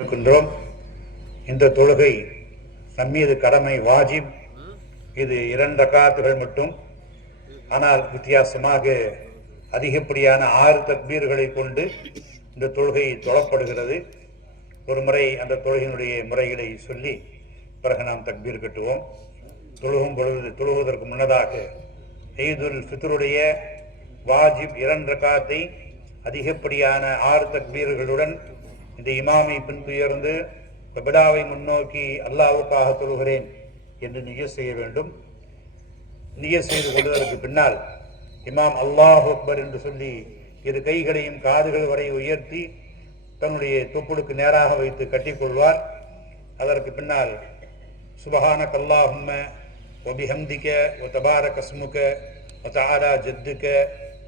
இருக்கின்றோம். இந்த தொழுகை நம்மீது கடமை வாஜிப். இது 2 ரக்காத்துகள் மட்டும். ஆனால் வித்தியாசமாக அதிகப்படியான 6 தக்பீர்களை கொண்டு இந்த தொழுகை தொழப்படுகிறது. ஒரு முறை அந்த தொழுகையினுடைய முறைகளை சொல்லி பிறகு நாம் தக்பீர் கட்டுவோம். தொழுவதற்கு முன்னதாக ஈதுல் ஃபித்ருடைய வாஜிப் 2 ரக்காத்தை அதிகப்படியான 6 தக்பீர்களுடன் இந்த இமாமை பின்துயர்ந்து விபடாவை முன்னோக்கி அல்லாஹ்வுக்காக தொழுகிறேன் என்று நியத் செய்ய வேண்டும். நியத் செய்து கொள்வதற்கு பின்னால் இமாம் அல்லாஹ் அக்பர் என்று சொல்லி 2 கைகளையும் காதுகள் வரை உயர்த்தி தன்னுடைய தொப்புளுக்கு நேராக வைத்து கட்டிக்கொள்வார். அதற்கு பின்னால் சுபஹானக அல்லாஹும்ம வ பிஹம்திக வ தபாரக இஸ்முக வ தஆலா ஜத்துக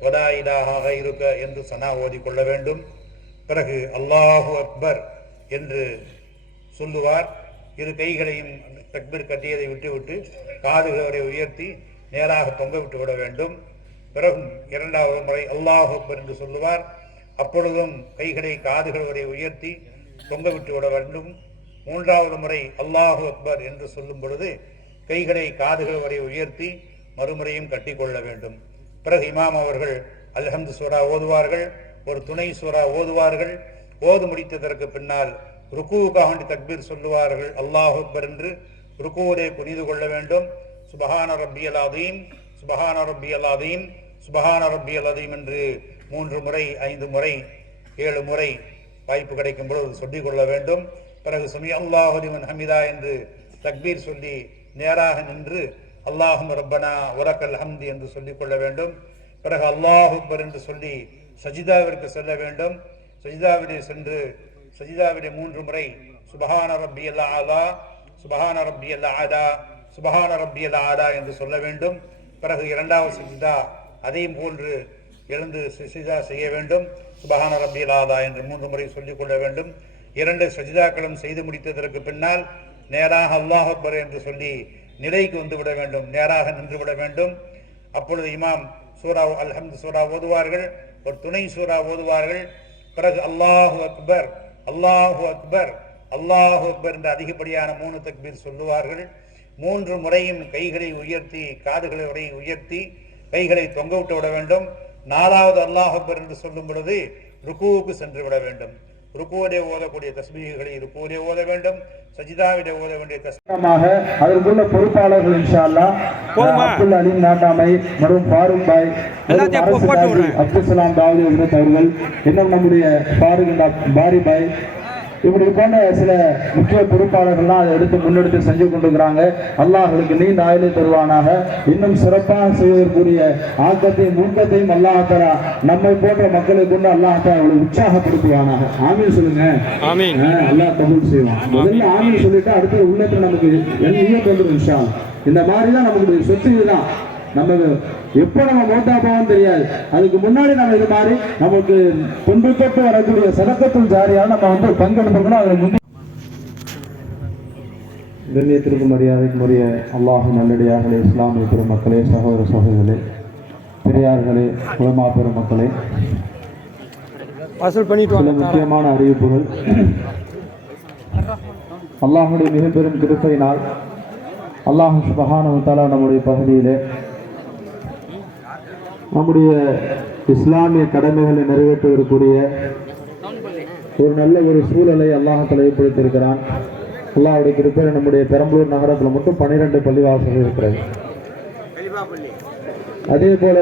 வ லா இலாஹ கைருக என்று சனா ஓதிக்கொள்ள வேண்டும். பிறகு அல்லாஹு அக்பர் என்று சொல்லுவார். 2 கைகளையும் தக்பீர் கட்டியதை விட்டுவிட்டு காதுகளை உயர்த்தி நேராக தொங்க விட்டு விட வேண்டும். பிறகு 2வது முறை அல்லாஹு அக்பர் என்று சொல்லுவார். அப்பொழுதும் கைகளை காதுகள் வரை உயர்த்தி தொங்க விட்டு விட வேண்டும். 3வது முறை அல்லாஹு அக்பர் என்று சொல்லும் பொழுது கைகளை காதுகள் வரை உயர்த்தி மறுமுறையும் கட்டிக்கொள்ள வேண்டும். பிறகு இமாம் அவர்கள் அல்ஹம்து சூரா ஓதுவார்கள், ஒரு துணை சூரா ஓதுவார்கள். ஓது முடித்ததற்கு பின்னால் ருக்கூவுக்காக வேண்டி தக்பீர் சொல்லுவார்கள். அல்லாஹு அக்பர் என்று ருக்கூவிலே குனிந்து கொள்ள வேண்டும். சுபஹான ரப்பியல் அதீம், சுபஹான ரப்பியல் அதீம், சுபஹான ரப்பியல் அதீம் என்று 3 முறை 5 முறை 7 முறை வாய்ப்பு கிடைக்கும் பொழுது சொல்லிக் கொள்ள வேண்டும். பிறகு சமி அல்லாஹு லிமன் ஹமிதா என்று தக்பீர் சொல்லி நேராக நின்று அல்லாஹும் ரப்பனா வலக்கல் ஹம்து என்று சொல்லிக் கொள்ள வேண்டும். பிறகு அல்லாஹு அக்பர் என்று சொல்லி சஜிதாவிற்கு செல்ல வேண்டும். சஜிதாவிலே சென்று சஜிதாவிலே 3 முறை சுபஹான ரப்பியல் ஆலா, சுபஹான ரப்பியல் ஆலா, சுபஹான ரப்பியல் ஆலா என்று சொல்ல வேண்டும். பிறகு 2வது சஜிதா அதையும் போன்று எழுந்து சஜிதா செய்ய வேண்டும். சுபஹான ரப்பியல் ஆலா என்று 3 முறை சொல்லிக் கொள்ள வேண்டும். 2 சஜிதாக்களும் செய்து முடித்ததற்கு பின்னால் நேராக அல்லாஹ் அக்பர் என்று சொல்லி நிலைக்கு வந்து விட வேண்டும், நேராக நின்று விட வேண்டும். அப்பொழுது இமாம் சூரா அல்ஹம்து சூரா ஓதுவார்கள், ஒரு துணை சூரா ஓதுவார்கள். பிறகு அல்லாஹு அக்பர், அல்லாஹு அக்பர், அல்லாஹு அக்பர் என்று அதிகப்படியான 3 தக்பீர் சொல்லுவார்கள். 3 முறையும் கைகளை உயர்த்தி காதுகளை வரை உயர்த்தி கைகளை தொங்க விட்டு விட வேண்டும். 4வது அல்லாஹ் அக்பர் என்று சொல்லும் பொழுது ருக்கூவுக்கு சென்று விட வேண்டும். ருக்கூவிலே ஓதக்கூடிய தஸ்பீஹ்களை ருக்கூவிலே ஓத வேண்டும். சஜிதாவிலே ஓத வேண்டிய தஸ்பீஹாக அதற்குள்ள பொறுப்பாளர்கள் இன்ஷா அல்லாஹ் அப்துல் அலீம் நாட்டாமை மற்றும் ஃபாரூக் பாய், அப்துல் சலாம் தாவூதி அவர்கள், இன்னும் நம்முடைய ஃபாரூக் பாரி பாய், இப்படி போன்ற சில முக்கிய பொறுப்பாளர்கள்லாம் அதை முன்னெடுத்து செஞ்சு கொண்டிருக்கிறாங்க. அல்லாஹ்களுக்கு நீண்ட ஆயுளை தருவானாக. இன்னும் சிறப்பாக செய்வதற்குரிய ஆக்கத்தையும் ஊக்கத்தையும் அல்லாஹ் தஆலா நம்மை போன்ற மக்களை கொண்டு அல்லாஹ் தஆலா அவங்களை உற்சாகப்படுத்துவானாக. ஆமீன் சொல்லுங்க. ஆமீன். அல்லாஹ் கபூல் செய்வான். முதல்ல ஆமீன் சொல்லிட்டு அடுத்த உள்ளத்துல நமக்கு நியத் வந்துடும் இன்ஷா அல்லாஹ். இந்த மாதிரி தான் நமக்கு சொத்து. இதுதான் நம்ம எப்போ நம்ம மௌத்தா போவோம் தெரியாது. அதுக்கு முன்னாடி நம்ம இது மாதிரி நமக்கு தொண்டு வரக்கூடிய சதக்கத்துல் ஜாரியாக நம்ம பங்கெடுக்கணும். அதில் முந்தி கண்ணியத்திற்கும் மரியாதைக்கும் உரிய அல்லாஹ் நல்லடியார்களே, இஸ்லாமிய பெருமக்களே, சகோதர சகோதரிகளே, பெரியார்களே, உலமா பெருமக்களே, சில முக்கியமான அறிவிப்புகள். அல்லாஹுடைய மிக பெரும் கிருபையினால் அல்லாஹ் சுப்ஹானஹு வ தஆலா நம்முடைய பகுதியிலே நம்முடைய இஸ்லாமிய கடமைகளை நிறைவேற்றுவதற்குரிய ஒரு நல்ல ஒரு சூழலை அல்லாஹ் தஆலா ஏற்படுத்தியிருக்கிறான். அல்லாஹ்வுடைய கிருபையில் நம்முடைய பெரம்பலூர் நகரத்தில் மட்டும் 12 பள்ளிவாசல்கள் இருக்கிறது. அதே போல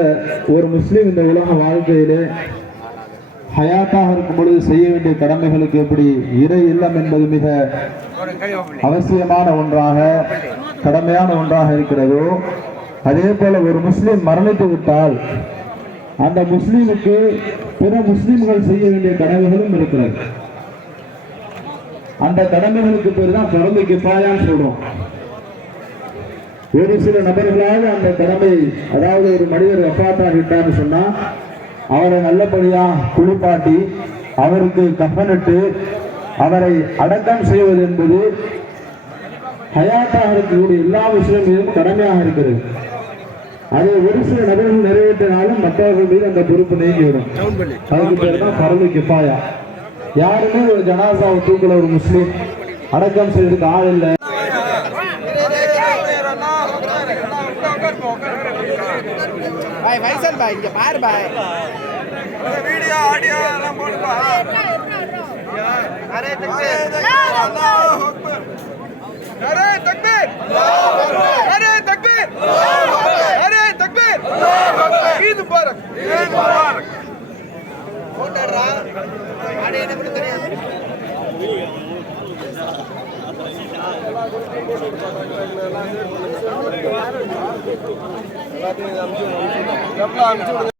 ஒரு முஸ்லீம் இந்த உலக வாழ்க்கையிலே ஹயாத்தாக இருக்கும் பொழுது செய்ய வேண்டிய கடமைகளுக்கு எப்படி இறை இல்லம் என்பது மிக அவசியமான ஒன்றாக, கடமையான ஒன்றாக இருக்கிறதோ, அதே போல ஒரு முஸ்லீம் மரணித்து விட்டால் அந்த முஸ்லீமுக்கு பிற முஸ்லீம்கள் செய்ய வேண்டிய கடமைகளும் இருக்கிறது. அந்த கடமைகளுக்கு பேர் தான் ஃபர்து கிஃபாயான்னு சொல்றோம். ஒரு சில நபர்களாக அந்த கடமை, அதாவது ஒரு மனிதர் வஃபாத்தாகிட்டார்னு சொன்னா அவரை நல்லபடியா குளிப்பாட்டி அவருக்கு கஃனிட்டு அவரை அடக்கம் செய்வது என்பது ஹயாத்தாக இருக்கக்கூடிய எல்லா விஷயம் மீதும் கடமையாக இருக்கிறது. அதை ஒரு சில நபர்கள் நிறைவேற்றினாலும் மற்றவர்கள் மீது அந்த பொறுப்பு நீங்கிவிடும். அதுக்கு பேர் தான் ஃபர்து கிஃபாயா. யாருமே ஒரு ஜனாசாவை தூக்கல, ஒரு முஸ்லீம் அடக்கம் செய்யறதுக்கு ஆள் இல்லை. भाई फैसल भाई इनके बाहर भाई वीडियो ऑडियो एல்லாம் போடுப்பா अरे तकबीर अल्लाहू अकबर अरे तकबीर अरे तकबीर अरे तकबीर ईद मुबारक போடறா ஆடி என்ன பண்ண தெரியாது எல்லாத்தையும் அம்சு